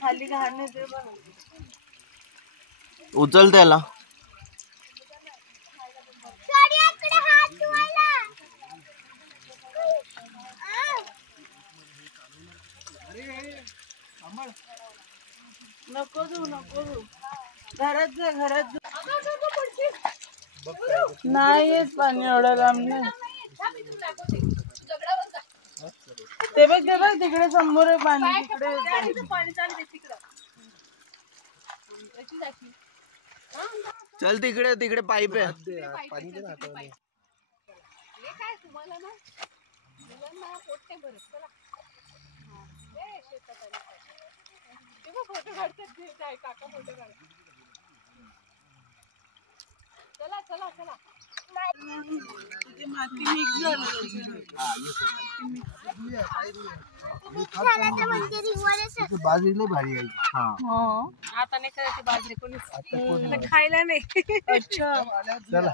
खाली घाण ते उचल त्याला. नको जाऊ घरात जा नाही येत पाणी एवढं लांब नाही. ते बघ तिकडे समोर आहे पाणी. चल तिकडे पाईप आहे. पाणी दे ना हाताने. काय तुम्हाला ना मुलांना पोट नाही भरत. चला शेतात फोटो काढतात. काका फोटो काढ. चला चला चला. माती मिक्स झालं. बाजरी लय भारी आहे. आता नाही करायची बाजरी कोणीच खायला नाही. अच्छा चला.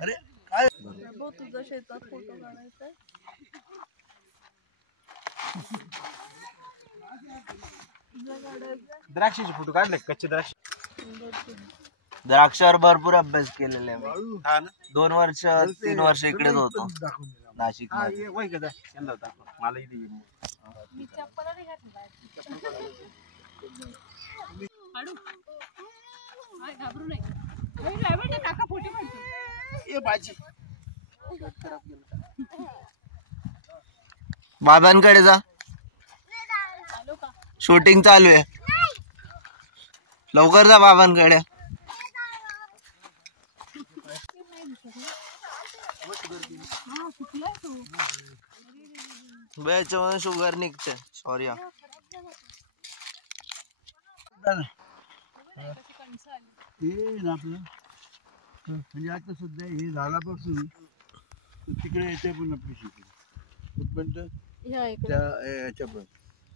अरे काय तुझ्या शेतात फोटो काढायचा. द्राक्षाचे फोटो काढले. कच्चे द्राक्ष. द्राक्षावर भरपूर अभ्यास केलेला आहे. 2 वर्ष 3 वर्ष इकडेच होतो नाशिक. मी चप्पल नाही घातली. घाबरू नाही. काका फोटो काढतो. बाबांकडे जा. शूटिंग चालू आहे. लवकर जा बाबांकडे. याच्यामध्ये शुगर निघते. सॉरी. आपलं म्हणजे आता सध्या हे झाडापासून तिकडे येते पण आपली शेती कुठपर्यंत याच्या पण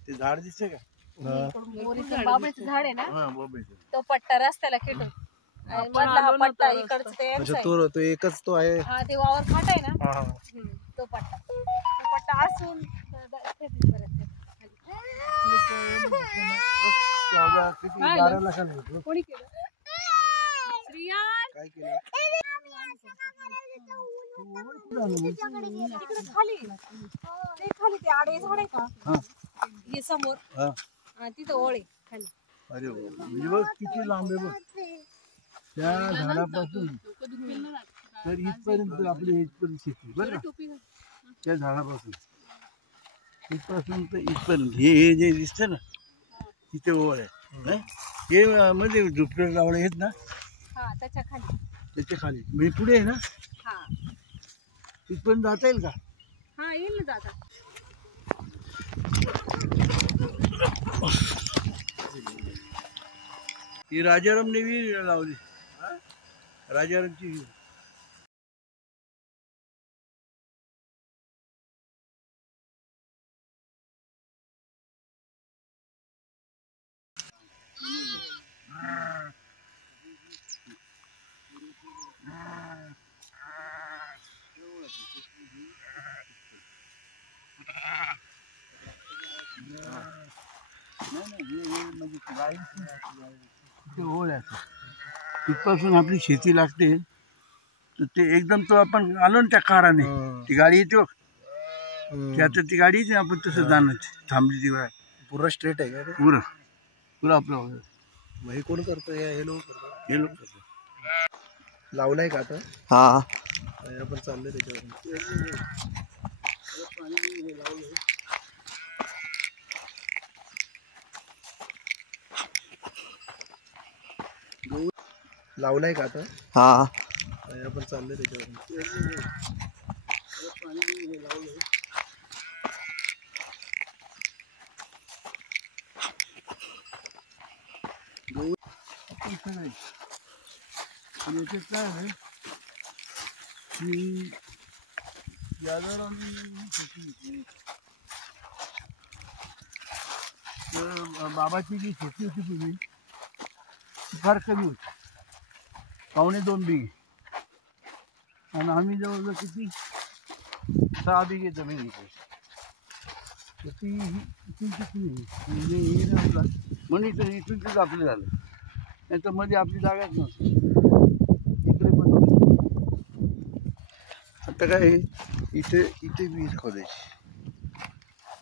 ते झाड दिसते का? बाबळीचं झाड आहे ना. बाबळीचं. तो पट्टा रस्त्याला खेटून मधला हा पट्टा इकडचं ते तो एकच तो आहे. हा ते वावर फाट आहे ना. तो पट्टा असून कोणी केलं? काय केलं? खाली ते आडे झाड आहे का? हे समोर तिथं ओळे खाली. अरे म्हणजे बघ किती लांब आहे बघ. त्या झाडापासून तर इथपर्यंत आपली इथपर्यंत शेती बरं का. त्या झाडापासून इथपासून तर इथपर्यंत हे जे दिसतं ना तिथे ओळ आहे. हे मध्ये झुपडे लावले आहेत ना त्याच्या खाली म्हणजे पुढे आहे ना. तिथपर्यंत जाता येईल का? हा येईल ना दादा. ही राजारामने विहीर लावली. राजारामची विहीर. तिथपासून आपली शेती लागते तर ते एकदम तो आपण आलो ना त्या काराने ती गाडी येते ते आता ती गाडी येते आपण तसं जाणं थांबली ती गाडी. पुरा स्ट्रेट आहे का? पुरा आपलं. हे कोण करतो? हे लोक लावलाय का आता? हा आपण चाललोय त्याच्यावर. लावलाय का आता? हा आपण चाललोय त्याच्यावर. याच्यात काय आहे की यावर आम्ही बाबाची जी शेती होती पूर्वी ती फार कमी होती. 1.25 बिघे. आणि आम्ही जवळजवळ किती 6 बिघे जमीन घेतली. इथून तिथून म्हणजे हे ना आपला म्हणून इथून तिथं आपलं झालं. नंतर मध्ये आपली जागाच नसते. इकडे पण नव्हती. आता काय आहे, इथे विहीर खोदायची.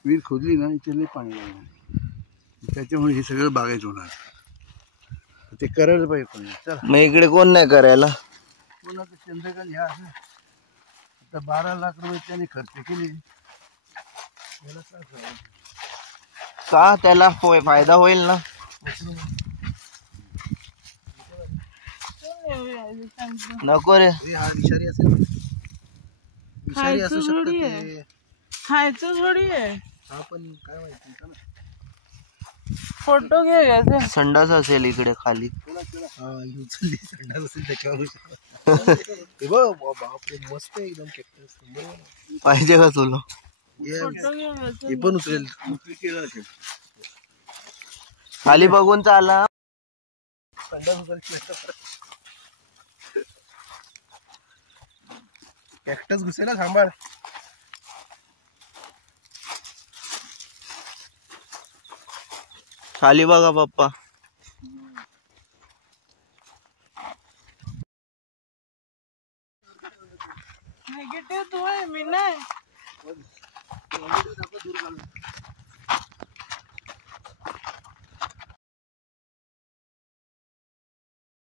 विहीर खोदली ना इथे लई पाणी लागणार. त्याच्यामुळे हे सगळं बागायचं होणार. ते करायला पाहिजे कोणी. चला मग इकडे कोण नाही करायला. कोणाचं चंद्रकांत ह्या असं आता 12 लाख रुपये त्याने खर्च केले. याला काय करायचं? का त्याला फायदा होईल ना. नको रे. हा विषारी असेल. विषारी असू खायचं थोडी शकतं आहे. ते. खायचं थोडी आहे. हा पण काय माहिती का ना. फोटो घे घ्यायचे. संडास असेल इकडे खाली. हा उचलली संडास असेल त्याच्यावर. हे बघ बापरे मस्त आहे एकदम कॅक्टस. पाहिजे का तुला. फोटो घे घ्यायचे. हे पण उचलेल. खाली बघून चाला. संडास उचल. कॅक्टस घुसेला सांभाळ. खाली बघा पप्पा. निगेटिव्ह तू आहे मी नाही.